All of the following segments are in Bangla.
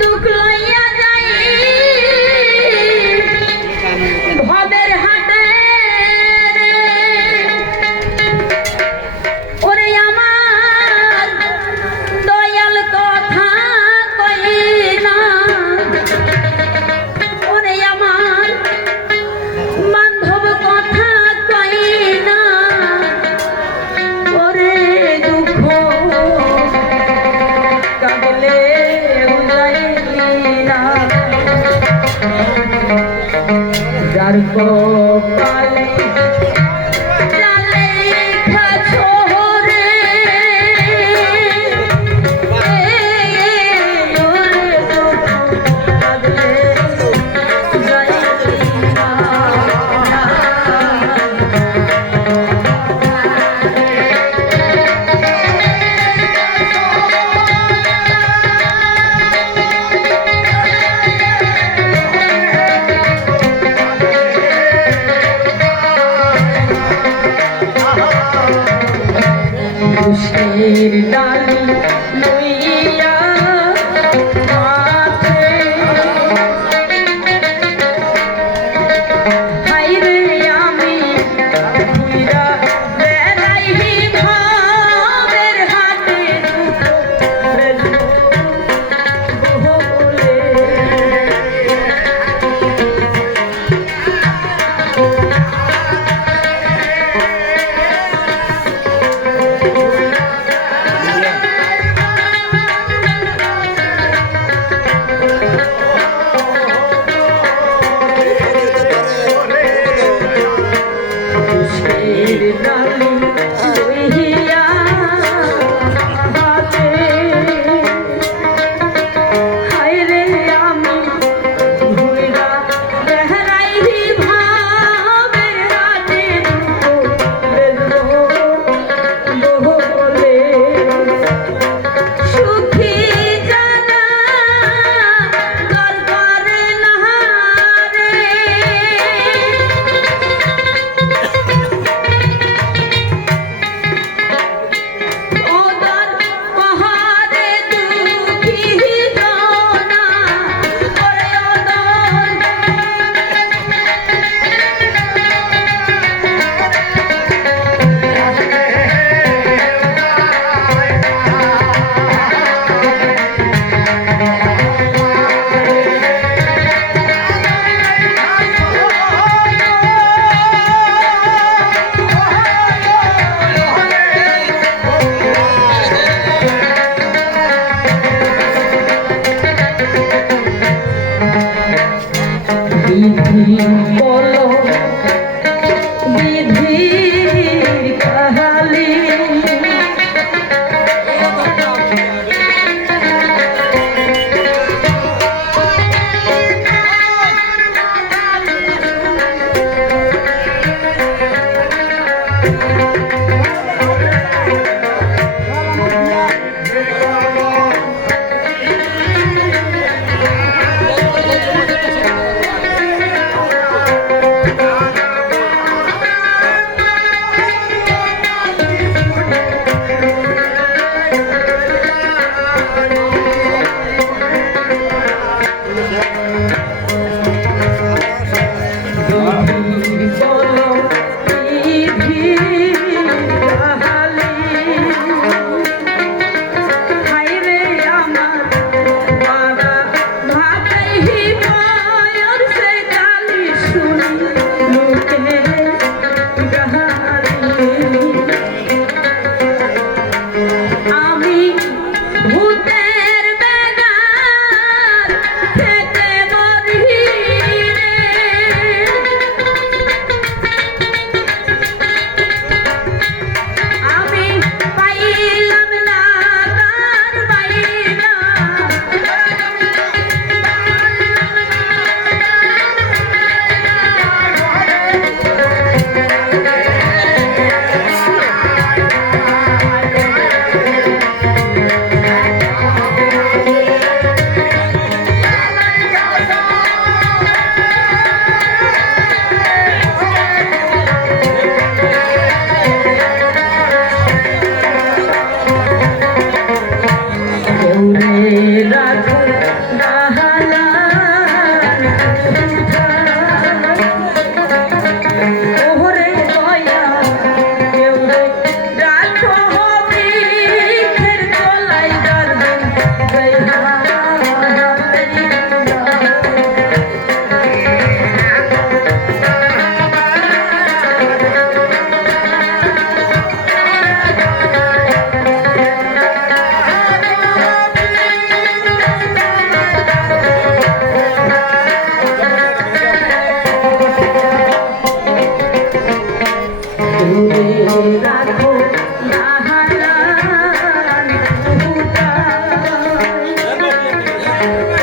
দুঃখ লইয়া যাই ভবের হাটে ওরে আমার দয়াল কথা কই না ওরে আমার বান্ধব কথা কই না ওরে দুঃখ কাঁদলে উজাইলি না যার কপালে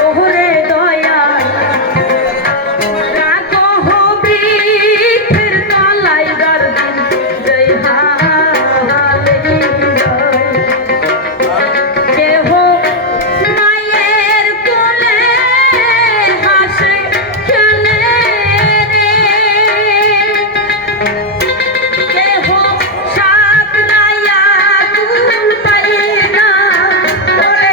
ওরে দয়া রাখো বৃক্ষের তলায় গর্দিন জয় হালে কেহ মায়ের কোলে হাসে খেলে রে কেহ সাত রায়া কুল পাই না ওরে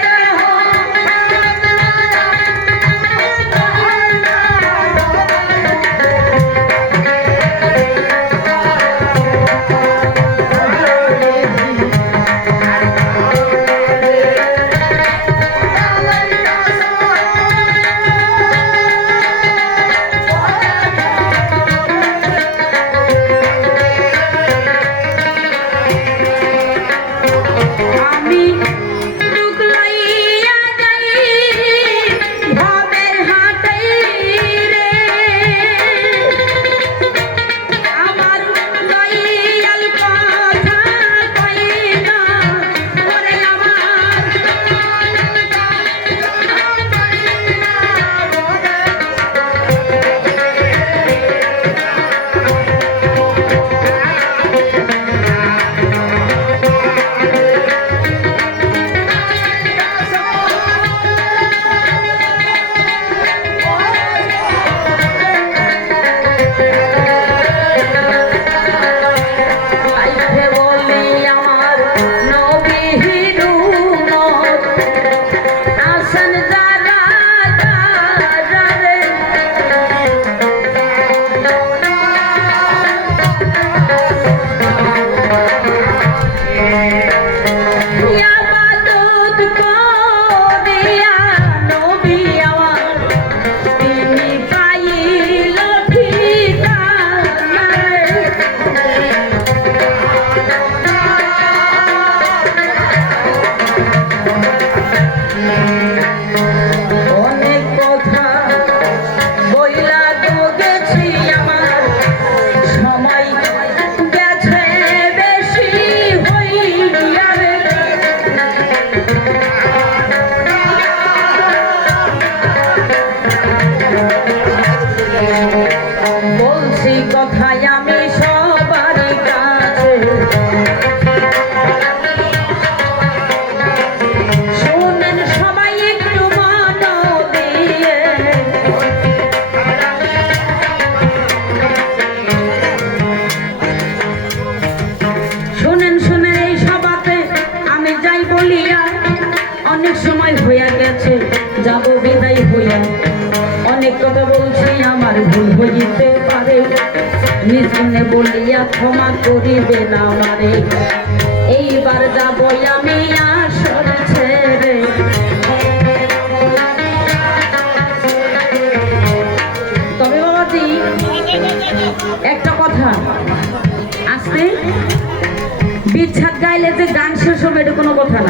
আমি টুকলাইয়া যাই ভবের হাতে রে আমার লইয়াল কথা কই না ওরে আমার আইছে বলি আমার নবীর উম্মত আসন যারা যারা রে ইবাদত করিয়া নবী আমার তিনি পাইল ঠিকানা রে অনেক কথা বইলা তো গেছি আমার সময় গেছে বেশি হইয়া রে বলছি কথাই আমি সবার কাছে শোনেন সবাই একটু মন দিয়ে শোনেন শোনেন এই সভাতে আমি যাই বলিয়া অনেক সময় হইয়া গেছে যাব বিদায় হইয়া অনেক কথা বলছি আমার ভুল হইতে পারে নিজনে বলিয়া ক্ষমা করিবেন আমারে এইবার যাব আমি আসর ছেড়ে তবে বাবাজি একটা কথা আসতে বিচ্ছাদ গাইলে যে গান শেষ হবে এটা কোনো কথা না।